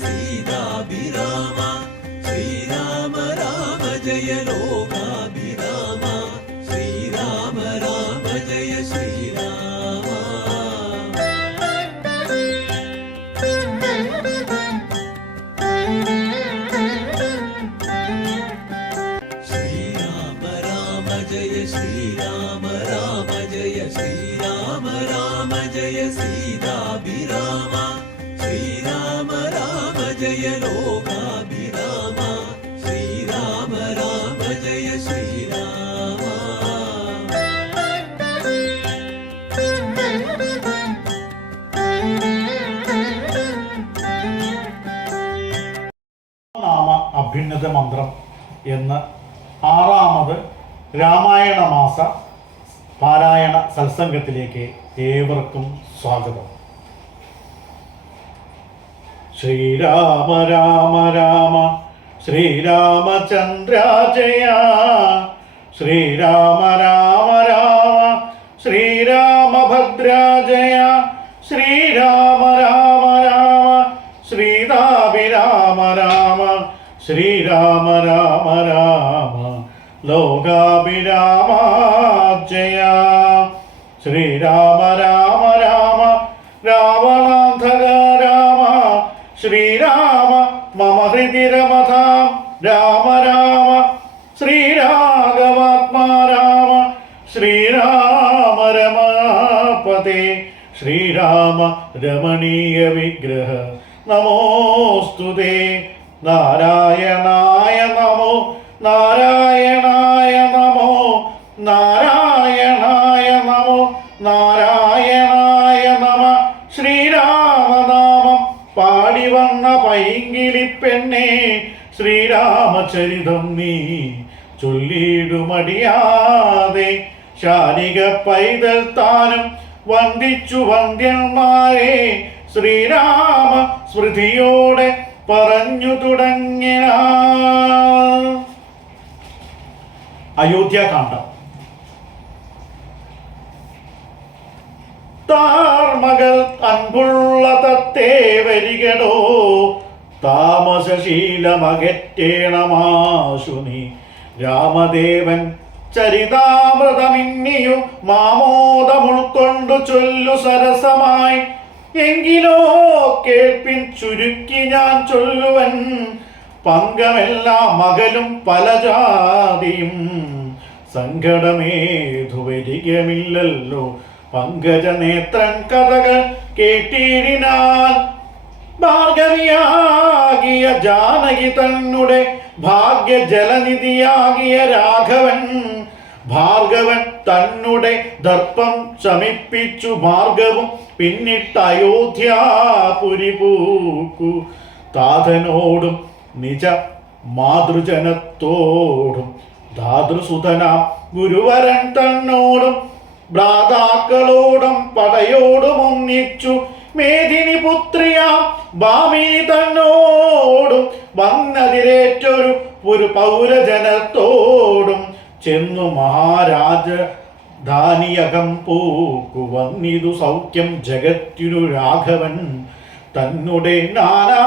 സീതാഭിരാമ ശ്രീരാമ രാമ ജയ ലോകാഭിരാമ ശ്രീരാമ രാമ ജയ ശ്രീരാമ ശ്രീരാമ രാമ ജയ ശ്രീരാമ രാമ ജയ ശ്രീരാമ രാമ ജയ സീതാഭിരാമ ശ്രീരാമ രാമ ജയ ലോകാഭിരാമ ശ്രീരാമ രാമ ജയ ശ്രീരാമ നാമ അഭ്യുന്നത മന്ത്രം എന്ന് 6ാമത് രാമായണ മാസ പാരായണ സത്സംഗത്തിലേക്ക് ഏവർക്കും സ്വാഗതം. ശ്രീരാമ രാമ രാമ ശ്രീരാമചന്ദ്ര ജയ ശ്രീരാമ രാമ രാമ ശ്രീരാമഭദ്ര ജയ ശ്രീരാമ രാമ രാമ ശ്രീതാഭിരാമ രാമ ശ്രീരാമ രാമ രാമ ലോകാഭിരാമ ജയ ശ്രീരാമ രാമ രാമ രാവണാന്ധക രാമ ശ്രീരാമ മമ ഹൃദി രമതാം രാമ രാമ ശ്രീരാഘവാത്മാ രാമ ശ്രീരാമ രമാപതേ ശ്രീരാമ രമണീയ വിഗ്രഹ നമോസ്തുതേ നാരായണായ നമോ നാരായണായ നമോ നാരായണായ നമോ നാരായണായ നമ ശ്രീരാമനാമം പാടി വന്ന പൈങ്കിളിപ്പെണ്ണേ ശ്രീരാമചരിതം നീ ചൊല്ലിടുമടിയാതെ ശാരിക പൈതൽ താനും വന്ദിച്ചു വന്ദ്യന്മാരെ ശ്രീരാമ സ്മൃതിയോടെ പറഞ്ഞു തുടങ്ങിയ അയോധ്യാകാന്ഡം. താർമകൾ അൻപുള്ള തത്തേ വരികടോ താമസശീലമകറ്റേണമാശു നീ രാമദേവൻ ചരിതാമൃതമിന്നിയും മാമോദമുൾക്കൊണ്ടു ചൊല്ലു സരസമായി എങ്കിലോ കേൾപ്പിൻ ചുരുക്കി ഞാൻ ചൊല്ലുവൻ പങ്കമെല്ലാം മകലും പല ജാതിയും സങ്കടമേധുവരികമില്ലല്ലോ പങ്കജനേത്രൻ കഥകൾ കേട്ടിടിനാൽ ഭാർഗവിയാകിയ ജാനകി തന്നെ ഭാഗ്യ ജലനിധിയാകിയ രാഘവൻ ഭാർഗവൻ തന്നെ ദർപ്പം ശമിപ്പിച്ചു ഭാർഗവും പിന്നിട്ട് അയോധ്യാപുരി പൂക്കു താതനോടും നിജ മാതൃജനത്തോടും ധാതൃസുതനാം ഗുരുവരൻ തന്നോടും ഭ്രാതാക്കളോടും പടയോടും ഒന്നിച്ചു മേദിനി പുത്രിയാം ഭാമിനി തന്നോടും വന്നതിരേറ്റൊരു ഒരു പൗരജനത്തോടും ചെന്നു മഹാരാജ ധാനിയകം പൂക്കു വന്നിതു സൗഖ്യം ജഗത്തിനു രാഘവൻ തന്നെ നാനാ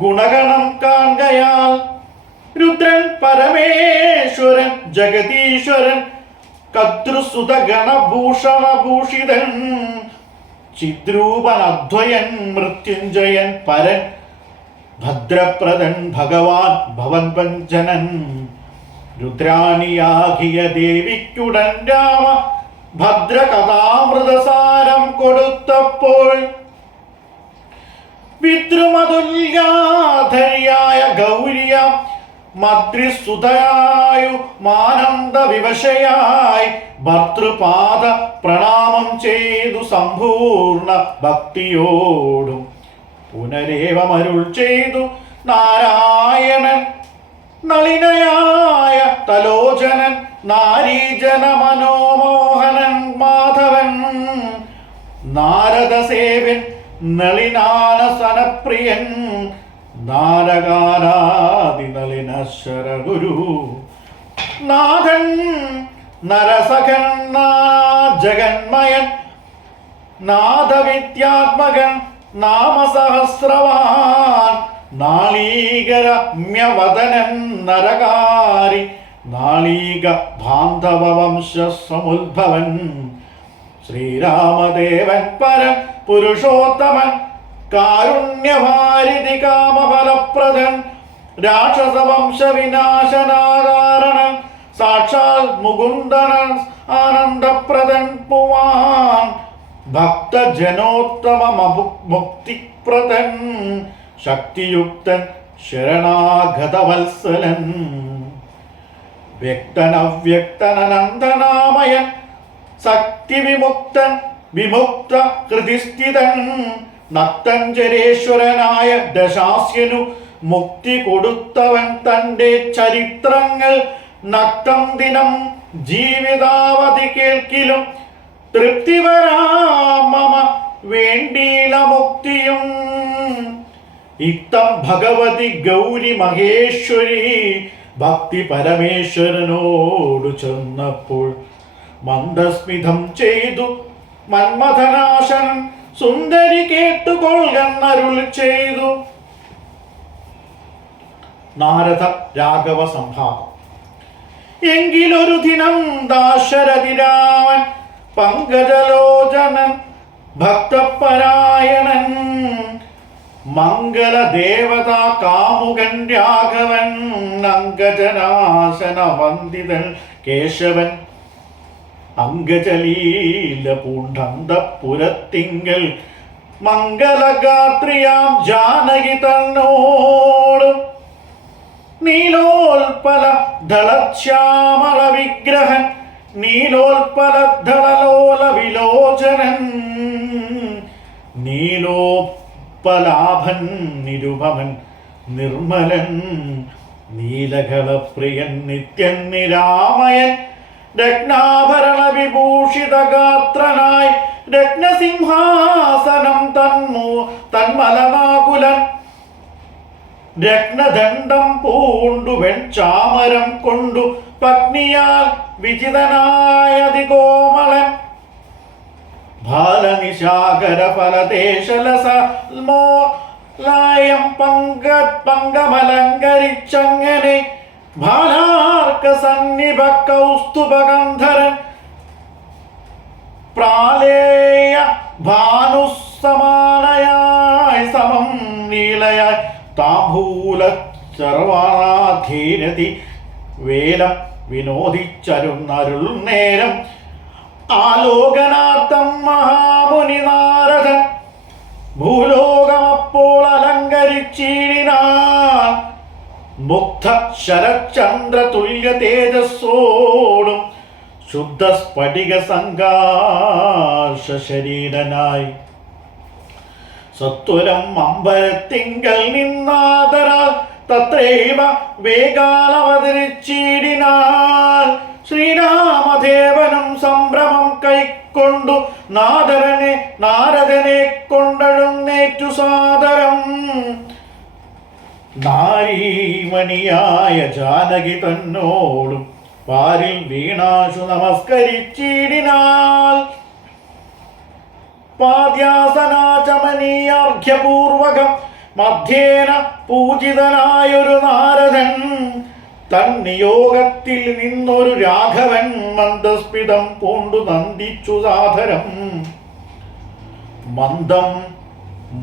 ഗുണഗണം കാൺകയാൽ രുദ്രൻ പരമേശ്വരൻ ജഗതീശ്വരൻ കദ്രുസുത ഗണഭൂഷണഭൂഷിതൻ ചിദ്രൂപൻ അദ്വയൻ മൃത്യുഞ്ജയൻ പരൻ ഭദ്രപ്രദൻ ഭഗവാൻ ഭവൻ പഞ്ചനൻ രുദ്രാണിയാകിയ ദേവിക്കുടൻ രാമ ഭദ്രകഥാമൃതസാരം കൊടുത്തപ്പോൾ വിദ്രുമതുല്യാധരിയായ ഗൗരിയ മദ്രിസുതയായു മാനന്ദ വിവശയായി ഭർതൃപാദ പ്രണാമം ചെയ്തു സമ്പൂർണ്ണ ഭക്തിയോടും പുനരേവമരുൾ ചെയ്തു നാരായണൻ നളിനയായ തലോചനൻ നാരീജന മനോമോഹനൻ മാധവൻ നാരദസേവൻ നളിനാനസനപ്രിയൻ നാരകാരാദി നളിനശ്വര ഗുരു നാഥൻ നരസഖൻ ജഗന്മയൻ നാദവിദ്യാത്മകൻ നാമസഹസ്രവാൻ നാളീകരമ്യവദനൻ നരകാരി നാളീക ബാന്ധവവംശ സമുദ്ഭവൻ ശ്രീരാമദേവൻ പരൻ പുരുഷോത്തമൻ കാരുണ്യഭാരിതി കാമഫലപ്രദൻ രാക്ഷസവംശ വിനാശനാകാരണൻ സാക്ഷാൽ മുകുന്ദനൻ ആനന്ദപ്രദൻ പുവാൻ ഭക്തജനോത്തമ മുക്തിപ്രദൻ ശക്തിയുക്തൻ ശരണാഗതവത്സലൻ വ്യക്തനവ്യക്തനനന്ദനാമയൻ ശക്തിവിമുക്തൻ വിമുക്ത ഹൃദിസ്ഥിതൻ നക്തഞ്ചരേശ്വരനായ ദശാസ്യനു മുക്തി കൊടുത്തവൻ തൻ്റെ ചരിത്രങ്ങൾ നക്തം ദിനം ജീവിതാവധി കേൾക്കിലും തൃപ്തി വരാമമ വേണ്ടീല മുക്തിയും ഇത്തം ഭഗവതി ഗൗരി മഹേശ്വരി ഭക്തി പരമേശ്വരനോട് ചെന്നപ്പോൾ മന്ദസ്മിതം ചെയ്തു മന്മഥനാശൻ സുന്ദരി കേട്ടുകൊള്ളെന്നരുൾ ചെയ്തു. നാരദ രാഘവ സംഭാവം. എങ്കിലൊരു ദിനം ദാശരഥിരാമൻ പങ്കജലോചനൻ ഭക്തപരായണൻ മംഗളദേവതാ കാമുകൻ രാഘവൻ അങ്കജനാശന വന്ദിതൻ കേശവൻ അങ്കജലീല പൂണ്ടന്തപുരത്തിങ്കൽ മംഗളഗാത്രിയാം ജാനകി തന്നോടും നീലോൽപല ദളശ്യാമള വിഗ്രഹൻ നീലോൽപല ദളലോല വിലോചനൻ നീലോപലാഭൻ നിരുപമൻ നിർമ്മലൻ നീലകളപ്രിയൻ നിത്യൻ നിരാമയൻ രത്നാഭരണ വിഭൂഷിത ഗാത്രനായി രത്നസിംഹാസനം തന്മലനാകുലൻ രത്നദണ്ഡം പൂണ്ടു വെൺചാമരം കൊണ്ടു പത്നിയാൽ വിജിതനായതികോമളൻ ബാലനിശാകര ഫലദേശലസൽമോലായം പങ്കമലങ്കരിച്ചങ്ങനെ ബാലാർക്ക സന്നിഭ കൗസ്തുഭഗന്ധരൻ പ്രാലേയ ഭാനുസമാനയായി സമം നീലയായി താംബൂല സർവാധീരതി വേലം വിനോദിച്ചരുന്നരുൾ നേരം ആലോകനാർത്ഥം മഹാമുനി നാരദൻ ഭൂലോകമപ്പോൾ അലങ്കരിച്ചിടിനാൻ മുഗ്ധ ശരചന്ദ്ര തുല്യ തേജസ്സോടും ശുദ്ധ സ്ഫടിക സംഘാർഷ ശരീരനായി സത്വരം അമ്പരത്തിങ്കൽ നിന്നാദരാൽ തത്രൈവ വേഗാലവതരിച്ചിടിനാൻ ശ്രീരാമദേവനും സംഭ്രമം കൈക്കൊണ്ടു നാരദനെ കൊണ്ടഴുന്നേറ്റു സാദരം നാരീമണിയായ ജാനകി തന്നോടും പാരിൽ വീണാശു നമസ്കരിച്ചിടിനാൾ പാദ്യാസനാചമനീയാർഘ്യപൂർവകം മധ്യേന പൂജിതനായൊരു നാരദൻ തന്നിയോഗത്തിൽ നിന്നൊരു രാഘവൻ മന്ദസ്മിതം പൂണ്ടു നന്ദിച്ചു സാദരം മന്ദം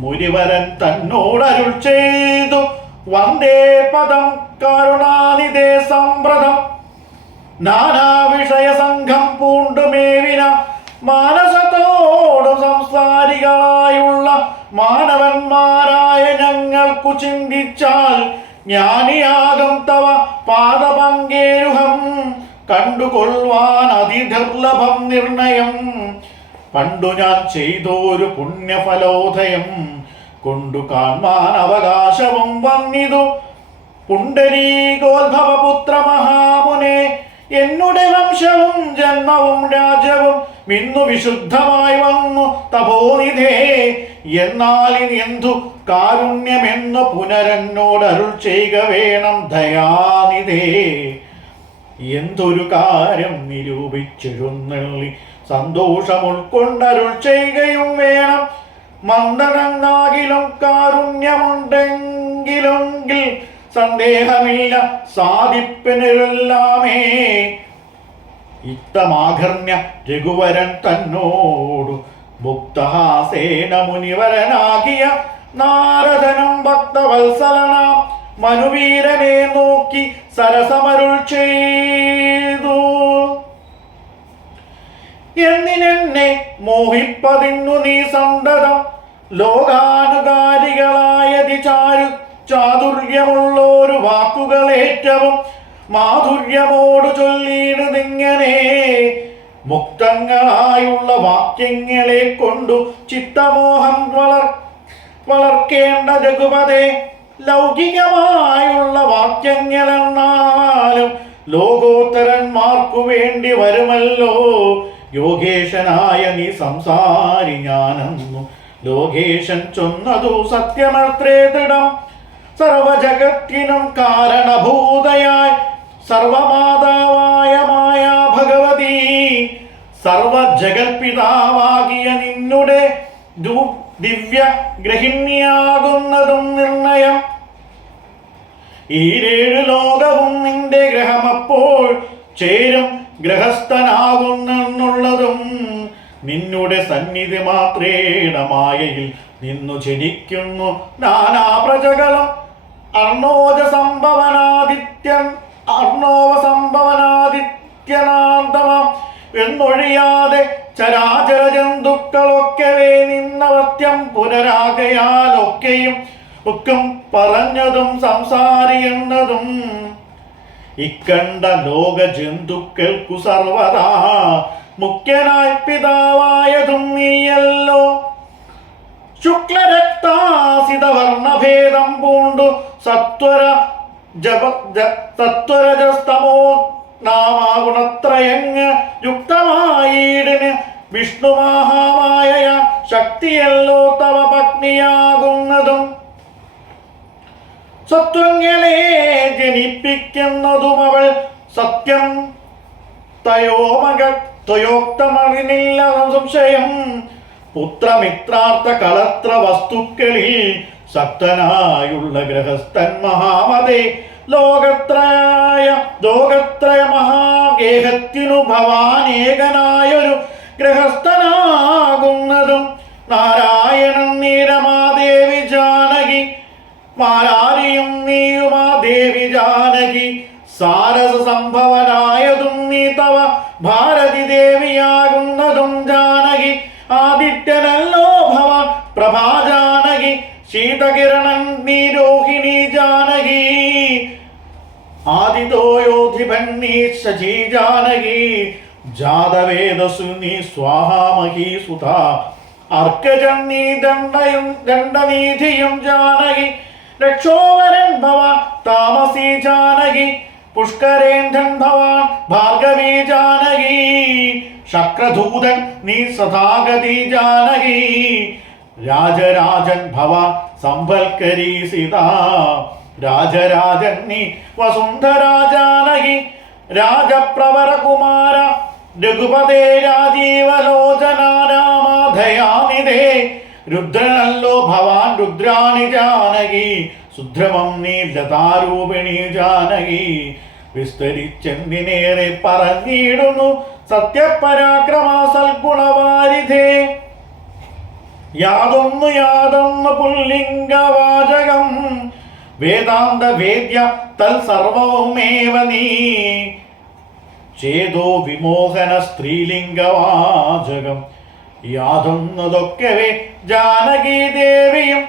മുരിവരൻ തന്നോടരുൾ ചെയ്തു വന്ദേ പദം കരുണാനിധേ സമ്പ്രദം നാനാവിഷയ സംഘം പൂണ്ടുമേവിന മാനസത്തോട് സംസാരികളായുള്ള മാനവന്മാരായ ഞങ്ങൾക്കു ചിന്തിച്ചാൽ ജ്ഞാനിയാകും തവ പാദപങ്കേരുഹം കണ്ടുകൊള്ളുവാൻ അതിദുർലഭം നിർണയം പണ്ടു ഞാൻ ചെയ്തോരു പുണ്യഫലോദയം കൊണ്ടു കാൺമാൻ അവകാശവും വന്നിതു പുണ്ടരീകോത്ഭവപുത്ര മഹാമുനെ എന്നുടെ വംശവും ജന്മവും രാജ്യവും മിന്നു വിശുദ്ധമായി വന്നു തപോനിധേ എന്നാൽ ഇനി എന്തു കാരുണ്യമെന്നു പുനരെന്നോട് അരുൾ ചെയ്യുക വേണം ദയാനിധേ എന്തൊരു കാര്യം നിരൂപിച്ചെഴുന്നള്ളി സന്തോഷം ഉൾക്കൊണ്ടരുൾ ചെയ്യുകയും വേണം മന്ദനെന്നാകിലും കാരുണ്യമുണ്ടെങ്കിൽ സാധിക്കുമെങ്കിലെങ്കിൽ സന്ദേഹമില്ല സാധിപ്പിനെല്ലാമേ. ഇത്തമാകർണ്യ രഘുവരൻ തന്നോടു മുക്തഹാസേന മുനിവരനാകിയ നാരദനും ഭക്തവത്സലനാം മനുവീരനെ നോക്കി സരസമരുൾ ചെയ്തു. എന്നിനെന്നെ മോഹിപ്പതിന്നു നീ സന്തതം ലോകാനുകാരികളായതി ചാതുര്യമുള്ളൊരു വാക്കുകളേറ്റവും മാധുര്യമോട് ചൊല്ലിയിടുന്നിങ്ങനെ. മുക്തങ്ങളായുള്ള വാക്യങ്ങളെ കൊണ്ടു ചിത്തമോഹം വളർക്കേണ്ട രഘുപതേ. ലൗകികമായുള്ള വാക്യങ്ങളെന്നാലും ലോകോത്തരന്മാർക്കു വേണ്ടി വരുമല്ലോ. യോഗേശനായ നീ സംസാരി ഞാനെന്നു ലോകേശൻ ചൊന്നതു സത്യമത്രേ ദൃഢം. സർവജഗത്തിനും കാരണഭൂതയായി സർവമാതാവായ മായാ ഭഗവതി, സർവജഗൽപിതാവാകിയ നിന്നുടെ ദിവ്യ ഗ്രഹിണിയാകുന്നതും നിർണയം. ഈ 7 ലോകവും നിന്റെ ഗ്രഹമപ്പോൾ ചേരും ഗ്രഹസ്ഥനാകുന്നെന്നുള്ളതും നിന്നുടെ സന്നിധി മാത്രേണ മായയിൽ നിന്നു ജനിക്കുന്നു നാനാ പ്രജകളും. അർണവ സംഭവനാദിത്യനാന്തമം എന്നൊഴിയാതെ ചരാചര ജന്തുക്കളൊക്കവേ നിന്നവത്യം പുനരാകയാലൊക്കെയും ഒക്കും പറഞ്ഞതും സംസാരി എന്നതും. ഇക്കണ്ട ലോക ജന്തുക്കൾക്കു സർവദാ മുഖ്യനായി പിതാവായതും നീയല്ലോ. ശുക്ലരക്താസിത വർണ്ണഭേദം പൂണ്ടു സത്വരജസ്തമോ നാമാഗുണത്രയങ്ങ് യുക്തമായിടിന് വിഷ്ണുമഹാമായ ശക്തിയല്ലോ തവ പത്നിയാകുന്നതും. സത്വങ്ങളെ ജനിപ്പിക്കുന്നതും അവൾ സത്യം ത്വയോക്തമറിനില്ല സംശയം. പുത്രമിത്രാർത്ഥ കളത്ര വസ്തുക്കളിൽ ശക്തനായുള്ള ഗ്രഹസ്ഥൻ മഹാമതേ. ലോകത്രയ മഹാഗേഹത്തിനു ഭവാനേകനായൊരു ഗ്രഹസ്ഥനാകുന്നതും. നാരായണൻ നീരമാദേവി ജാനകി മാരാരിയും നീയുമാദേവി ജാനകി. സാരസ സംഭവനായതും നീ തവ ഭാരതി ദേവിയാകുന്നതും ജാനകി. ആദിത്യനല്ലോ ഭവാൻ പ്രഭാ ജാനകി. ശീതകിരണൻ നീ രോഹിണി ജാനകി. ആദിതോയോധിപൻ നീ ശചി ജാനകി. ജാതവേദസു നീ സ്വാഹാമഹീ സുധ. അർക്കജൻ നീ ദണ്ഡനീധിയും ജാനകി. രക്ഷോവരൻ ഭവാൻ താമസി ജാനകി. പുഷ്കരേന്ദ്രൻ ഭവാൻ ഭാർഗവി ജാനകി. ശക്രധൂതൻ നീ സദാഗതി ജാനകി. രാജരാജൻ ഭവാൻ സംഭൽക്കരീ സീതാ. രാജരാജൻ നീ വസുന്ധരാ ജാനകി. രാജപ്രവരകുമാര രഘുപതേ രാജീവലോചനാരാമാധയാനിധേ. രുദ്രനല്ലോ ഭവാൻ രുദ്രാണി ജാനകി. സുദ്രമം നീ ലതാരൂപിണി ജാനകി. വിസ്തരിച്ചെന്തിനേറെ പറഞ്ഞിടുന്നു സത്യപരാക്രമ സൽഗുണവാരിധേ. യാതൊന്നു പുല്ലിംഗവാചകം വേദാന്ത വേദ്യ തൽ സർവമേവ നീ. ചേതോ വിമോഹന സ്ത്രീലിംഗവാചകം യാതൊന്നതൊക്കവേ ജാനകി ദേവിയും.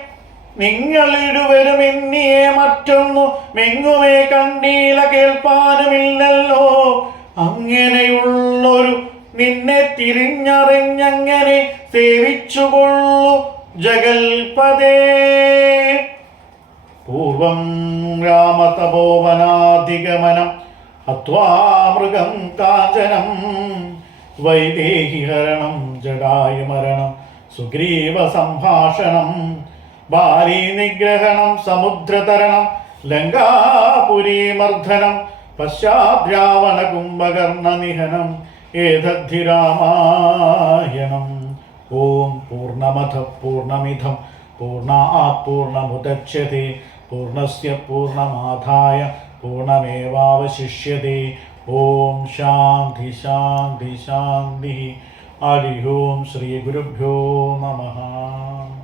നിങ്ങളിരുവരും എന്നിയെ മറ്റൊന്നു മെങ്ങുമേ കണ്ടീല കേൾപ്പാനുമില്ലല്ലോ. അങ്ങനെയുള്ളൊരു നിന്നെ തിരിഞ്ഞറിഞ്ഞങ്ങനെ സേവിച്ചുകൊള്ളു ജഗൽപദേ. പൂർവം രാമതപോവനാധിഗമനം ഹത്വാ മൃഗം കാഞ്ചനം. വൈദേഹിഹരണം ജടായുമരണം സുഗ്രീവ സംഭാഷണം. ബാലീ നിഗ്രഹണം സമുദ്രതരണം ലങ്കാപുരീമർദ്ദനം. പശ്ചാദ്രാവണ കുംഭകർണ നിഹനം ഏതദ്ധി രാമായണം. ഓം പൂർണ്ണമദ പൂർണ്ണമിദം പൂർണ്ണാത് പൂർണ്ണമുദച്യത്തെ പൂർണ്ണസ്യ പൂർണ്ണമാദായ പൂർണ്ണമേവാവശിഷ്യത്തെ. ഓം ശാന്തി ശാന്തി ശാന്തി. ഹരി ഓം. ശ്രീ ഗുരുഭ്യോ നമഃ.